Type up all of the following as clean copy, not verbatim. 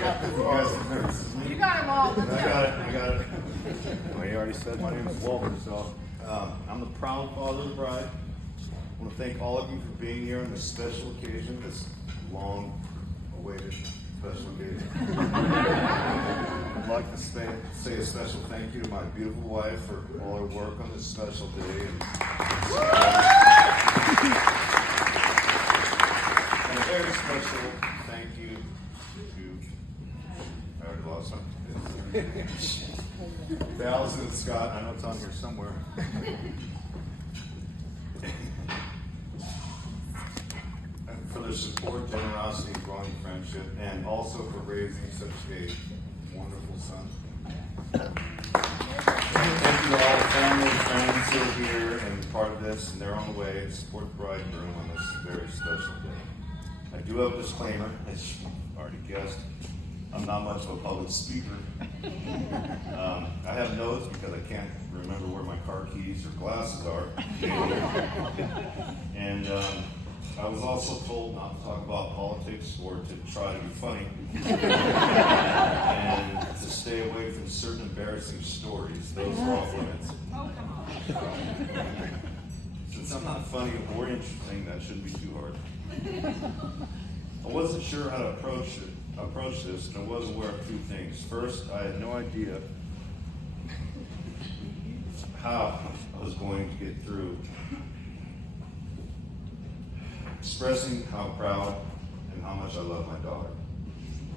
guys are nervous as me. You got them all. Let's go. I got it. Well, he already said my name is Walter, so I'm the proud father of the bride. I want to thank all of you for being here on this special occasion, this long-awaited special occasion. I'd like to say a special thank you to my beautiful wife for all her work on this special day. And a very special thank you to, I already lost one. To Allison and Scott, I know it's on here somewhere. And for their support, generosity, growing friendship, and also for raising such a wonderful son. Thank you to all the family and friends who are here and part of this, and they're on the way to support the bride and groom on this very special day. I do have a disclaimer, as you've already guessed. I'm not much of a public speaker. I have notes because I can't remember where my car keys or glasses are. And I was also told not to talk about politics or to try to be funny. And to stay away from certain embarrassing stories. Those are off limits. Oh, come on. Since I'm not funny or interesting, that shouldn't be too hard. I wasn't sure how to approach this, and I was aware of two things. First, I had no idea how I was going to get through expressing how proud and how much I love my daughter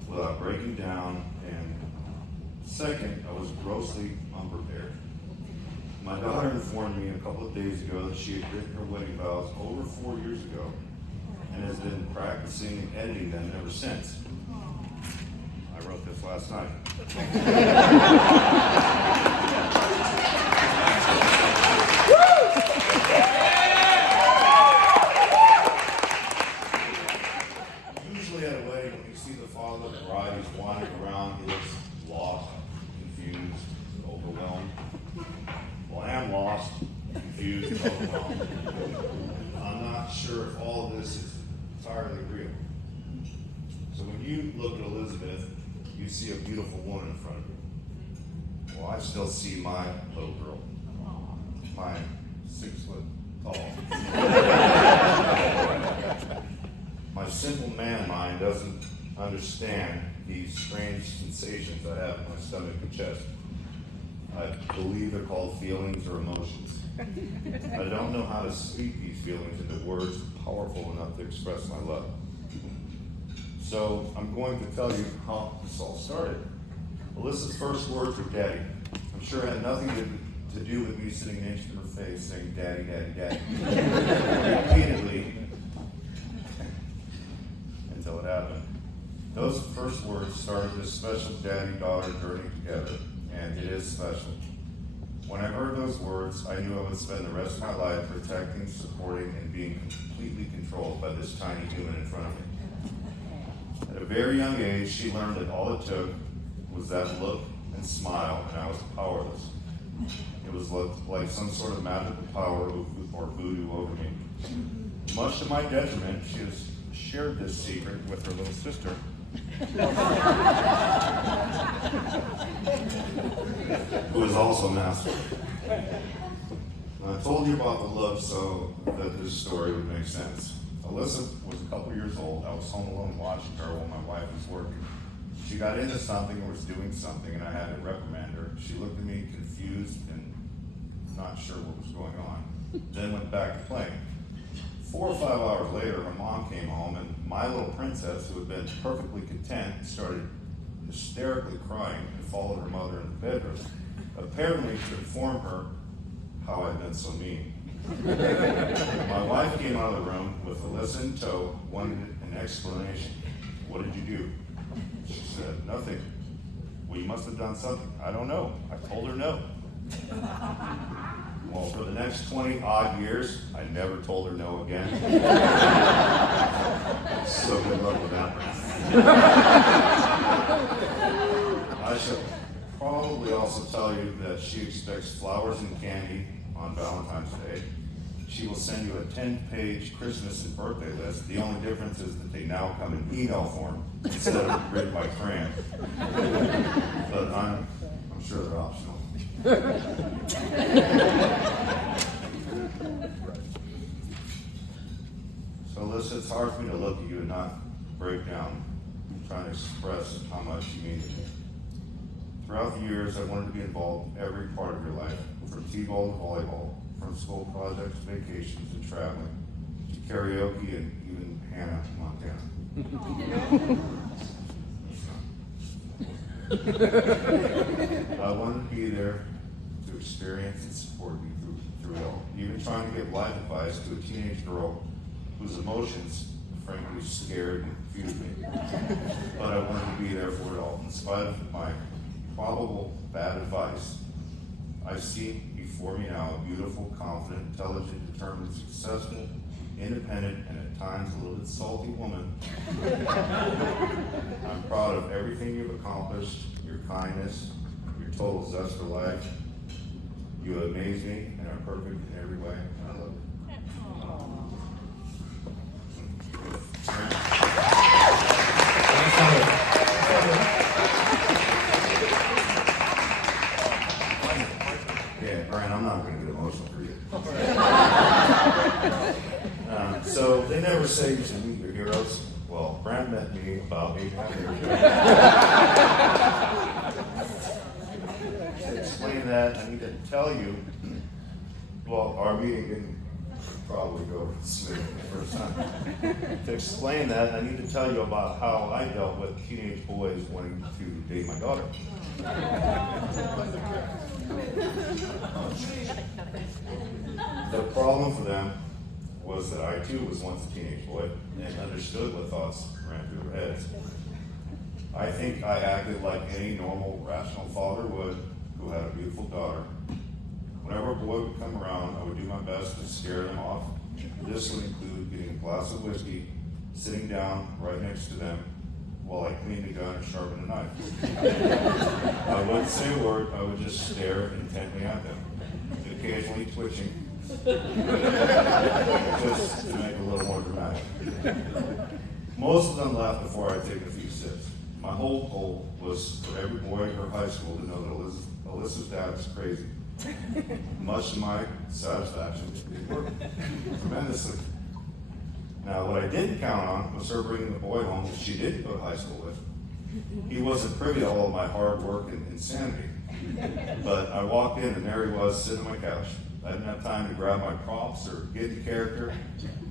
without breaking down. And second, I was grossly unprepared. My daughter informed me a couple of days ago that she had written her wedding vows over 4 years ago and has been practicing and editing them ever since. I wrote this last night. Usually at a wedding, when you see the father of the bride, he's wandering around, he looks lost, confused, overwhelmed. Well, I am lost, confused, and overwhelmed. I'm not sure if all of this is entirely real. So when you look at Elizabeth, you see a beautiful woman in front of you. Well, I still see my little girl, my 6 foot tall. My simple man mind doesn't understand these strange sensations I have in my stomach and chest. I believe they're called feelings or emotions. I don't know how to speak these feelings into words powerful enough to express my love. So I'm going to tell you how this all started. Alyssa's first words were daddy. I'm sure it had nothing to do with me sitting an inch from her face saying daddy, daddy, daddy. Repeatedly until it happened. Those first words started this special daddy-daughter journey together, and it is special. When I heard those words, I knew I would spend the rest of my life protecting, supporting, and being completely controlled by this tiny human in front of me. At a very young age, she learned that all it took was that look and smile, and I was powerless. It was like some sort of magical power or voodoo over me. Much to my detriment, she has shared this secret with her little sister. Who is also a master. I told you about the love so that this story would make sense. Alyssa was a couple years old. I was home alone watching her while my wife was working. She got into something or was doing something, and I had to reprimand her. She looked at me confused and not sure what was going on, then went back to playing. 4 or 5 hours later, her mom came home, and my little princess, who had been perfectly content, started hysterically crying and followed her mother in the bedroom, apparently to inform her how I'd been so mean. My wife came out of the room with Alyssa in tow, wanted an explanation. What did you do? She said, nothing. Well, you must have done something. I don't know. I told her no. Well, for the next 20 odd years, I never told her no again. So good luck with that. I should probably also tell you that she expects flowers and candy on Valentine's Day. She will send you a 10-page Christmas and birthday list. The only difference is that they now come in email form instead of written by crayon. But I'm sure they're optional. So Alyssa, it's hard for me to look at you and not break down, trying to express how much you mean to me. Throughout the years, I wanted to be involved in every part of your life, from t-ball to volleyball, from school projects, vacations, and traveling, to karaoke, and even Hannah, Montana. I wanted to be there to experience and support you through it all, even trying to give life advice to a teenage girl whose emotions, frankly, scared and confused me. But I wanted to be there for it all, in spite of my probable bad advice. I see before me now a beautiful, confident, intelligent, determined, successful, independent, and at times a little bit salty woman. I'm proud of everything you've accomplished, your kindness, your total zest for life. You amaze me and are perfect in every way, and I love you. Yeah, Brian, I'm not going to get emotional for you. So they never say you should meet your heroes. Well, Brand met me about 8.5 years ago. To explain that, I need to tell you, well, our meeting didn't probably go smooth the first time. To explain that, I need to tell you about how I dealt with teenage boys wanting to date my daughter. The problem for them was that I too was once a teenage boy and understood what thoughts ran through their heads. I think I acted like any normal, rational father would who had a beautiful daughter. Whenever a boy would come around, I would do my best to scare them off. This would include getting a glass of whiskey, sitting down right next to them while I cleaned the gun and sharpened a knife. I wouldn't say a word, I would just stare intently at them, occasionally twitching, just to make it a little more dramatic. Most of them left before I'd taken a few sips. My whole goal was for every boy in her high school to know that Alyssa's dad was crazy. Much to my satisfaction, it worked tremendously. Now, what I didn't count on was her bringing the boy home that she didn't go to high school with. He wasn't privy to all of my hard work and insanity. But I walked in and there he was sitting on my couch. I didn't have time to grab my props or get into character.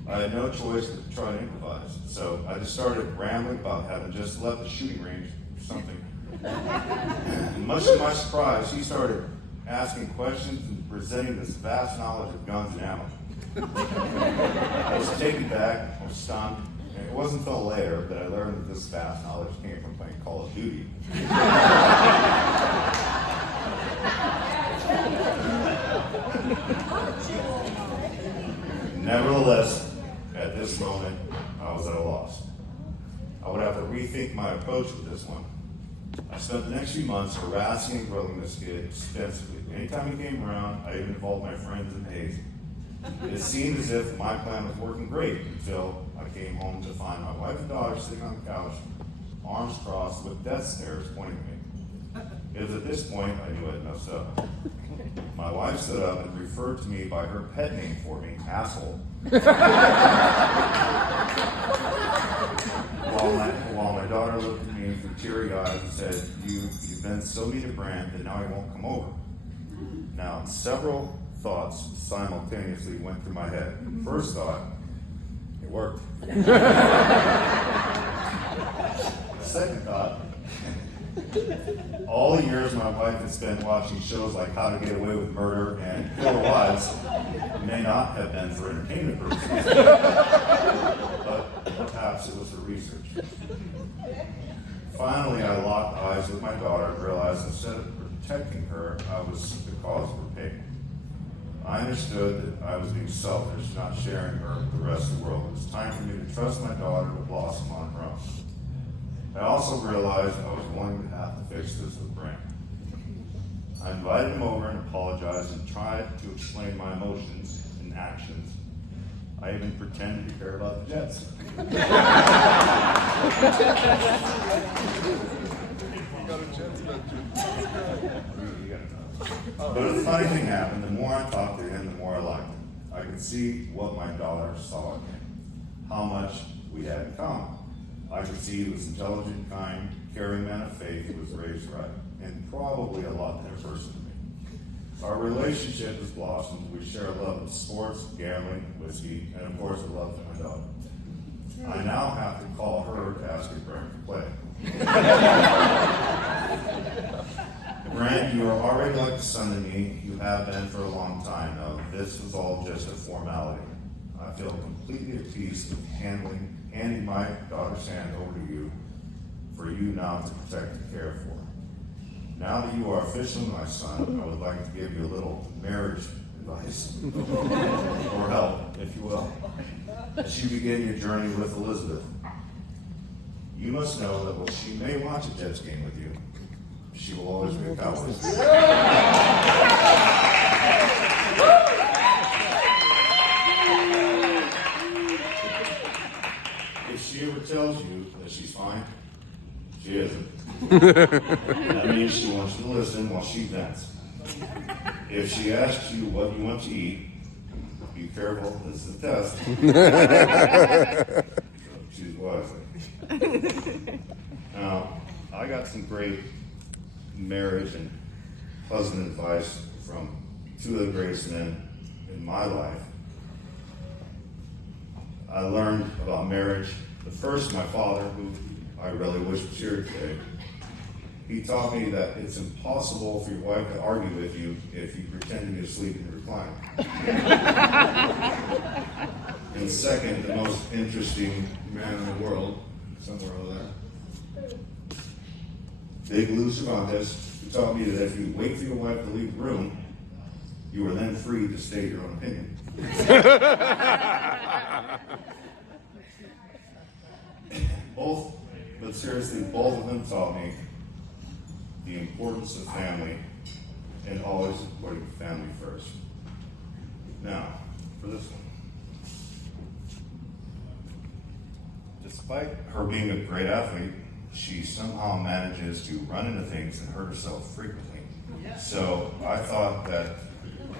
I had no choice but to try to improvise. So I just started rambling about having just left the shooting range or something. And much to my surprise, he started asking questions and presenting this vast knowledge of guns and ammo. I was taken back, I was stunned, and it wasn't until later that I learned that this vast knowledge came from playing Call of Duty. Nevertheless, at this moment, I was at a loss. I would have to rethink my approach with this one. I spent the next few months harassing and grilling this kid extensively. Anytime he came around, I even involved my friends in hazing. It seemed as if my plan was working great until I came home to find my wife and daughter sitting on the couch, arms crossed with death stares pointing at me. It was at this point I knew I'd messed up. My wife stood up and referred to me by her pet name for me, asshole. While my daughter looked at me with teary eyes and said, You've been so mean to Brand that now he won't come over. Now, several thoughts simultaneously went through my head. First thought, it worked. Second thought, all the years my wife had spent watching shows like How to Get Away with Murder and Killer Wives may not have been for entertainment purposes, but perhaps it was for research. Finally, I locked eyes with my daughter and realized instead of protecting her, I was the cause of her pain. I understood that I was being selfish, not sharing her with the rest of the world. It was time for me to trust my daughter to blossom on her own. I also realized I was going to have to fix this with Brand. I invited him over and apologized and tried to explain my emotions and actions I even pretended to care about the Jets. You got a chance mention. But a funny thing happened. The more I talked to him, the more I liked him. I could see what my daughter saw in him, how much we had in common. I could see he was intelligent, kind, caring man of faith who was raised right, and probably a lot better person than me. Our relationship has blossomed. We share a love of sports, gambling, whiskey, and of course a love for my daughter. I now have to call her to ask her parent to play. Brent, you are already like a son to me. You have been for a long time now. This was all just a formality. I feel completely at peace with handing my daughter's hand over to you for you now to protect and care for. Now that you are officially my son, I would like to give you a little marriage advice, or help, if you will, as you begin your journey with Elizabeth. You must know that while she may watch a Jets game with you, she will always be a Cowboys fan. If she ever tells you that she's fine, she isn't. That means she wants you to listen while she vents. If she asks you what you want to eat, be careful, this is a test. Choose wisely. Now, I got some great marriage and husband advice from two of the greatest men in my life. I learned about marriage, the first, my father, who I really wish was here today. He taught me that it's impossible for your wife to argue with you if you pretend to be asleep in your recliner. And second, the most interesting man in the world, somewhere over there, Big Lou Cervantes, who taught me that if you wait for your wife to leave the room, you are then free to state your own opinion. But seriously, both of them taught me the importance of family and always putting family first. Now, for this one. Despite her being a great athlete, she somehow manages to run into things and hurt herself frequently. So I thought that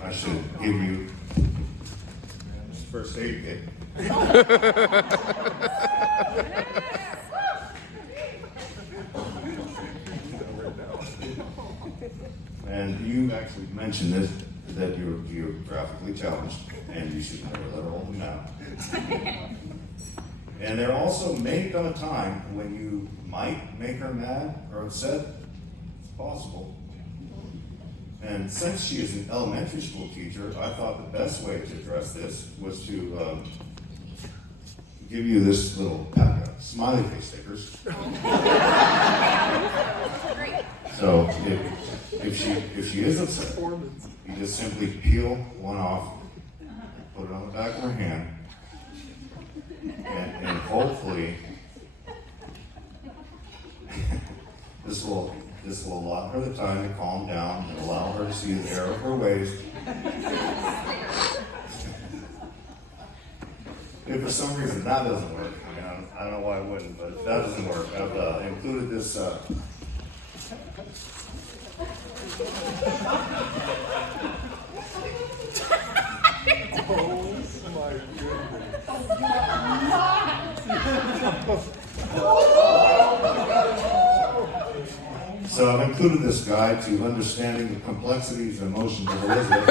I should give you this first aid kit. And you actually mentioned this, that you're geographically challenged, and you should never let her hold them down. And there also may come a time when you might make her mad or upset. It's possible. And since she is an elementary school teacher, I thought the best way to address this was to give you this little pack of smiley face stickers. So if she is upset, you just simply peel one off, put it on the back of her hand, and hopefully this will allow her the time to calm down and allow her to see the error of her ways. If for some reason that doesn't work, I don't know why it wouldn't, but if that doesn't work, I've included this. Oh my goodness. So I've included this guide to understanding the complexities and emotions of Elizabeth.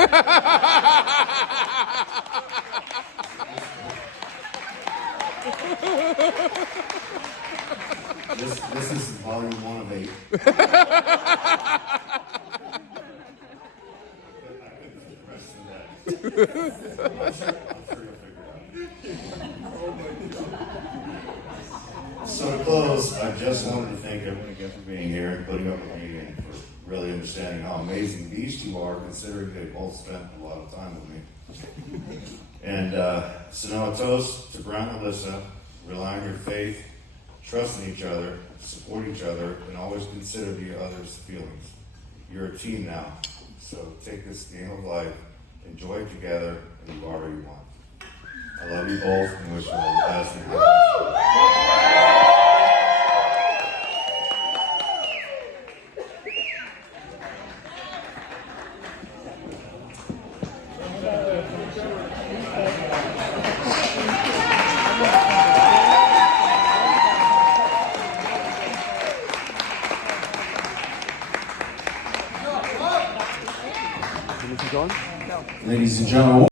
This is volume 1 of 8. I couldn't put the rest of that. I'm sure you'll figure it out. So to close, I just wanted to thank everyone again for being here and putting up with me and for really understanding how amazing these two are, considering they both spent a lot of time with me. And so now a toast to Brent and Alyssa, rely on your faith, trust in each other, support each other, and always consider the other's feelings. You're a team now, so take this game of life, enjoy it together, and you already won. I love you both and wish you all the best. And happiness. Ladies and gentlemen.